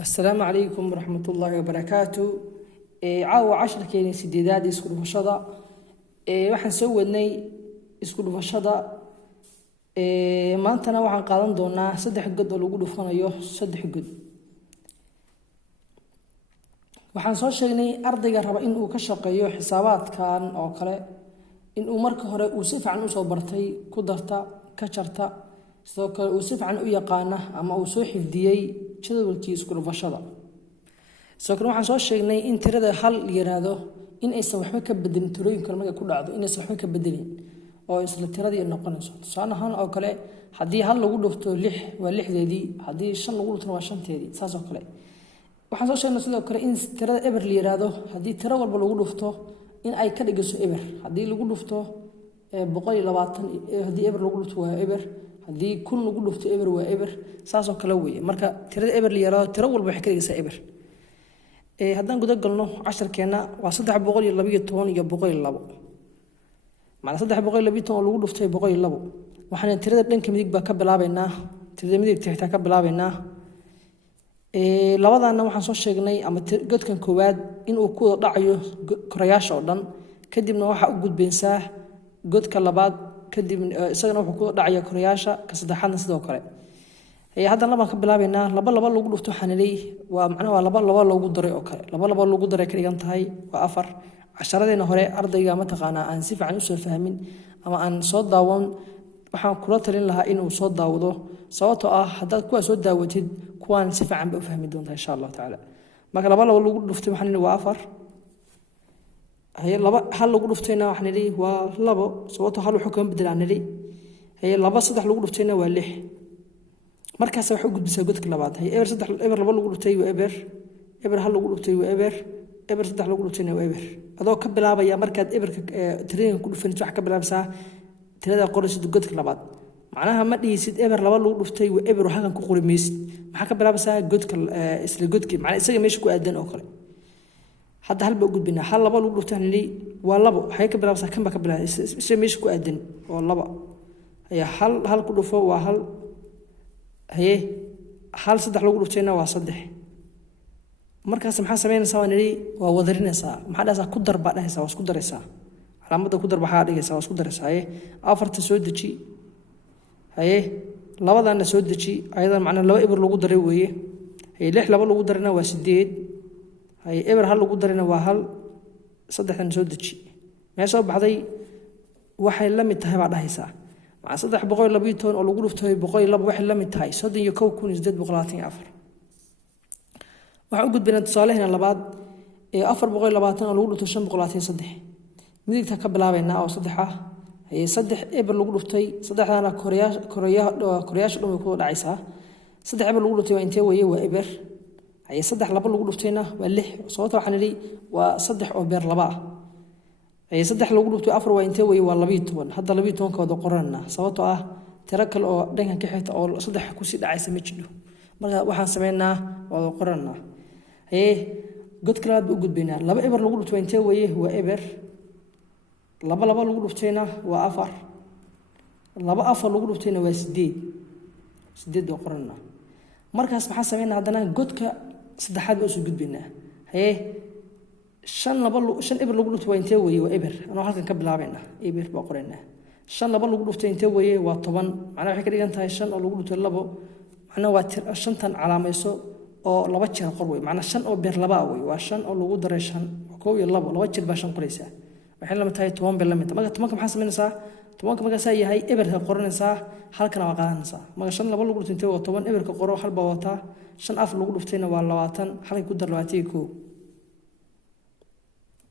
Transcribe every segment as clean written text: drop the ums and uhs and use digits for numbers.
السلام عليكم ورحمة الله وبركاته. عاو 10 كيني سديداد isku dhufashada waxaan soo wadnay isku dhufashada maantana waxaan qaadan doonaa 3 god oo lagu dhufanayo 3 god. waxaan soo sheegnay ardayga raba in uu ka shaqeeyo xisaabaadkan oo kale in uu marka hore uu si fiican u soo bartay ku darta ka jarta sidoo kale uu si fiican u yaqaan ama uu soo xifdiyay jadwalkii isku dhufashada. sidoo kale waxaan soo sheegnay in tirada hal yiraahdo in aysan waxba ka bedelin tirooyinka marka ku dhacdo in aysan waxba ka bedelin oo isla tiradii noqonayso. tusaale ahaan oo kale haddii hal lagu dhufto 6 waa 6deedii, haddii 5 lagu dhufto waa 5teedii, saas oo kale. waxaan soo sheegnay sidoo kale in tirada eber la yiraahdo haddii tiro walba lagu dhufto in ay ka dhigiso eber. haddii lagu dhufto 120 haddii eber lagu dhufto waa eber, haddii 1000 lagu dhufto eber waa eber, saas oo kale weeye. marka tirada eber la yiraahdo tiro walba waxay ka dhigisaa eber. haddaan guda galno 10keena waa 312 iyo 102 macna 312 oo lagu dhuftay 102 waxaan tirada dhanka midig ba ka bilaabaynaa, tirada midigta xitaa ka bilaabaynaa. labadana waxaan soo sheegnay ama godkan koowaad in uu ku dhacayo korayaasha oo dhan, kadibna waxa u gudbeensaa godka labaad, kadib isagana wuxuu ku dhacaya korayaasha ka saddexaadna sidoo kale. haddana laba ka bilaabaynaa laba lagu dhufto xanilay waa macnaha waa laba loogu daray oo kale, laba loogu daray ka dhigan tahay waa 4. casharadeenna hore ardayga ma taqaanaa aan si fiican u soo fahmin ama aan soo daawan waxaan kula talin lahaa inuu soo daawado, sababtoo ah haddaad kuwa soo daawatid kuwaan si fiican ba u fahmi doontaa insha Allah taala. marka laba lagu dhuftay waxaan waa 4. laba hal lagu dhuftayna waxaan leeyahay waa 2, sababtoo hal wuxuu ka bedelaan leeyahay. laba saddex lagu dhuftayna waa 6. markaas waxa u gudbisaa godka labaad. eber 3 eber laba lagu dhuftay waa eber hal lagu dhuftay waa eber 3 lagu dhuftayna waa eber. adoo ka bilaabaya markaad eberka tirada ku dhufanayso wax ka bilaabaysaa tirada qoraysid godka labaad. macnaha ma dhiisid eber laba lagu dhuftay waa eber halkan ku qori maysid, maxaa ka bilaabaysaa godka isla godkii macna isaga meesha ku aadan oo kale. hadda hal ba u gudbinaa hal laba lagu dhuftay waa 2 waxay ka bilaabaysaa kan ba ka bilaabaysaa isaga meesha ku aadan oo 2 hal ku dhufo waa hal hal 3 lagu dhuftayna waa 3. markaas maxaa sameynaysaa waa wadarinaysaa, maxaa dhahaysaa ku dar baa dhahaysaa, waa isku daraysaa calaamada ku dar waxaa dhigaysaa waa isku daraysaa. 4 soo deji labadana soo deji ayadan macna 2 eber lagu daray weeye. 6 laba lagu darayna waa 8. eber hal lagu darayna waa hal, 3 soo deji meesha soo baxday waxay la mid tahay baa dhahaysaa مع 312 oo lagu dhuftay 102 waxay la mid tahay 31824. waxa u gudbinaa tusaalaheena labaad 420 oo lagu dhuftay 523 midigta ka bilaabayna oo 3 ah 3 eber lagu dhuftay 3dana koreyaasha dhan ku dhacaysa 3 eber lagu dhuftay waa intee weeye waa eber 3 laba lagu dhuftayna waa 6 sababta waxaan leeyahay waa 3 oo beer laba ah 3 lagu dhufto 4 waa intee weeye waa 12. hadda 12 kooda qoranna sababtoo ah tiro kale oo dhanka ka xigta oo 3 ku sii dhacaysa ma jiro. marka waxaan sameeynaa waa qoranna god kale u gudbinaa 2 eber lagu dhufto intee weeye waa eber, laba lagu dhuftayna waa 4, laba 4 lagu dhuftayna waa 8 oo qoranna. markaas maxaa sameeynaa haddana godka saddexaad oo soo gudbinaa 5 eber lagu dhuftay intee weeye waa eber, anoo halkan ka bilaabayna eber baa qoraynaa. 5 laba lagu dhuftay intee weeye waa 10, macnaha waxay ka dhigan tahay 5 oo lagu dhuftay 2 macnaha waa 5tan calaamayso oo 2 jeer qor weeye, macnaha 5 oo beer laba weeye waa 5 oo lagu daray 5 1 iyo 2 jeer baa 5 qoraysaa waxay la mid tahay 10 beer la mid. marka 10 maxaa sameynaysaa 10 marka saa yahay eber ka qoranaysaa halkan waa qaadanaysaa. marka 5 laba lagu dhuftay intee waa 10 eber ka qoro hal baa wata 5 af lagu dhuftayna waa 20 halkay ku dar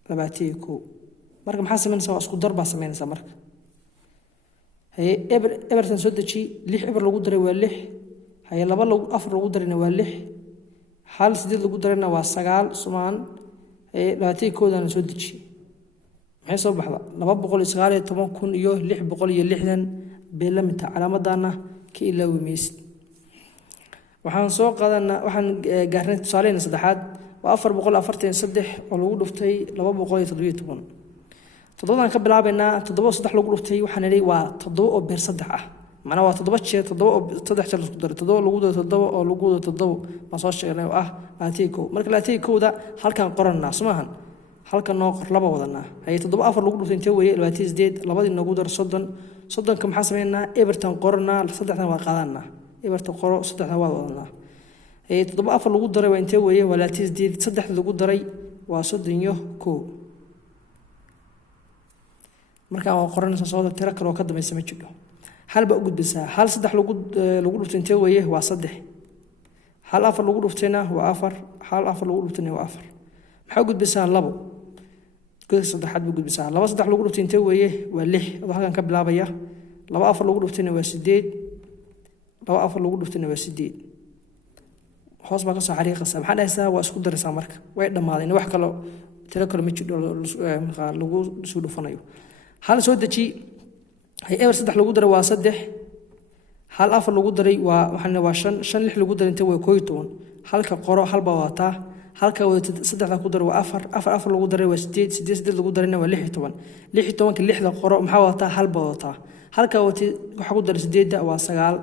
21. marka maxaa sameynaysaa waa isku dar baa sameynaysaa. marka ebertan soo deji 6 eber lagu daray waa 6 laba 4 lagu darayna waa 6 hal 8 lagu darayna waa 9 sumaan 21 soo deji maxay soo baxda 219 iyo 660 beelamita calaamadana ka ilaawi maysid. waxaan soo qaadanaa waxaan gaarnay tusaaleena saddexaad waa 443 oo lagu dhuftay 217. 7 ka bilaabaynaa 7 lagu dhuftay waxaan leeyahay waa 7 oo beer 3 ah macnaha waa 7 jeer 7 oo 3 jeer isku daray 7 lagu daro 7 oo lagu daro 7 ma soo sheegnay oo ah 21 marka 21da halkan qoranaa sumahan halkan noo qor laba wadanaa hay 7 4 lagu dhuftay intee weeye 28 labadii nagu dar 30 30ka maxaa sameeynaa everton qoranaa saddexdan waa qaadanaa everton qoro saddexdan waa wadanaa hay 7 4 lagu daray waa intee weeye 28 saddexda lagu daray waa 31 marka aan qoranaysa soo tiro kale oo ka dambaysa ma jiro hal ba u gudbisaa hal saddex lagu dhuftay intee weeye waa 3 hal afar lagu dhuftayna waa 4 hal afar lagu dhuftayna waa 4 maxaa gudbisaa labo godka saddexaad buu gudbisaa laba saddex lagu dhuftay intee weeye waa 6 oo halkan ka bilaabaya laba afar lagu dhuftayna waa 8 laba afar lagu dhuftayna waa 8 hoos baa ka soo xariiqaysa maxaa dhahaysaa waa isku daraysaa marka way dhamaadeen wax kale tiro kale ma jiro lagu soo dhufanayo hal soo deji hay ever saddex lagu daray waa 3 hal afar lagu daray waa waxana waa 5 5 6 lagu daray intee way 11 halka qoro hal baa wataa halka wada saddexda ku daray waa 4 4 4 lagu daray waa 8 8 8 lagu darayna waa 16 16 ka lixda qoro maxaa wataa hal baa wataa halka wada waxa ku daray 8 waa 9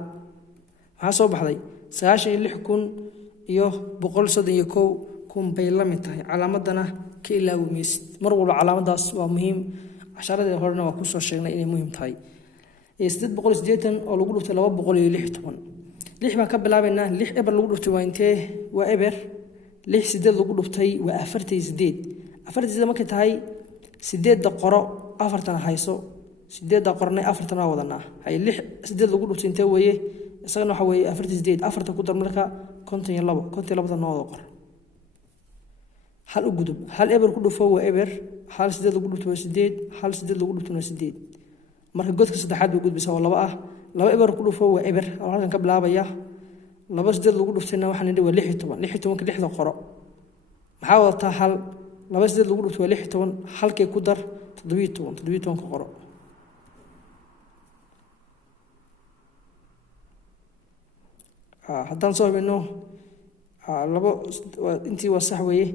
waxa soo baxday 96,000 iyo 131 kun bay la mid tahay calaamadana ka ilaawi maysid mar walba calaamadaas waa muhiim casharadii horena waa ku soo sheegnay inay muhiim tahay 880 oo lagu dhuftay 216 6 baan ka bilaabaynaa 6 eber lagu dhuftay waa intee waa eber 6 sided lagu dhuftay waa 48 48 markay tahay sideedda qoro afartan hayso sideedda qornay afartan waa wadanaa hay 6 sided lagu dhuftay intee weeye isagana waxa weeye 48 afarta ku dar marka 52 noo qor hal u gudub hal eber ku dhufo waa eber hal sided lagu dhufto waa 8 hal sided lagu dhufto waa 8 marka godka saddexaad buu gudbisaa oo laba ah laba eber ku dhufo waa eber oo halkan ka bilaabaya laba sided lagu dhuftayna waxaan nidhi waa 16 16 ka lixda qoro maxaa wata hal laba sided lagu dhufto waa 16 halkay ku dar 17 ka qoro haddaan soo hubino labo intii waa sax weeye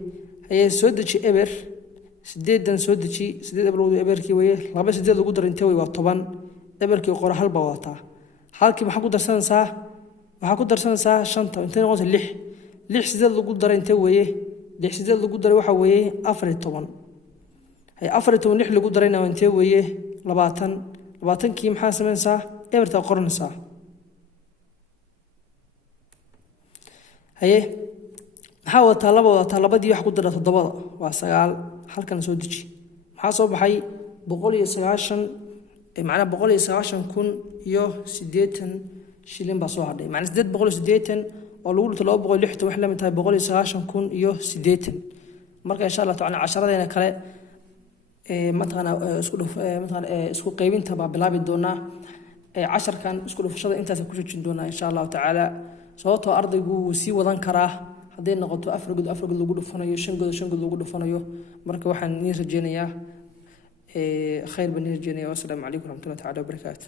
ayay soo deji eber sideedan soo deji sideed eber wada eberkii weeye laba sideed lagu dar intee waa 10 eberkii qoro hal baa wataa halkii maxaa ku darsanaysaa shanta intee noqonaysa 6 sideed lagu dar intee weeye 6 sideed lagu dar waxa weeye 14 hay 14 6 lagu darayna intee weeye 20 kii maxaa sameynaysaa eberta qoranaysaa haye maxaa wataa labadii wax ku dara 7 waa 9 halkan soo deji maxaa soo baxay 190 macna 190 iyo 80 shilin baa soo hadhay macna 880 oo lagu dhunto 260 wax la mid tahay 190 iyo 80 marka insha Allah taala casharadena kale isku qaybinta baa bilaabi doona casharkan isku dhufashada intaas ku joojin doona insha Allah taala sababtoo ardaygu uu sii wadan karaa haday noqoto afar god lagu dhufanayo shan god lagu dhufanayo marka waxaan ni rajeenayaa khayr bani rajeenayaa. Wassalaamu calaykum warahmatullahi ta'ala wabarakaatuh.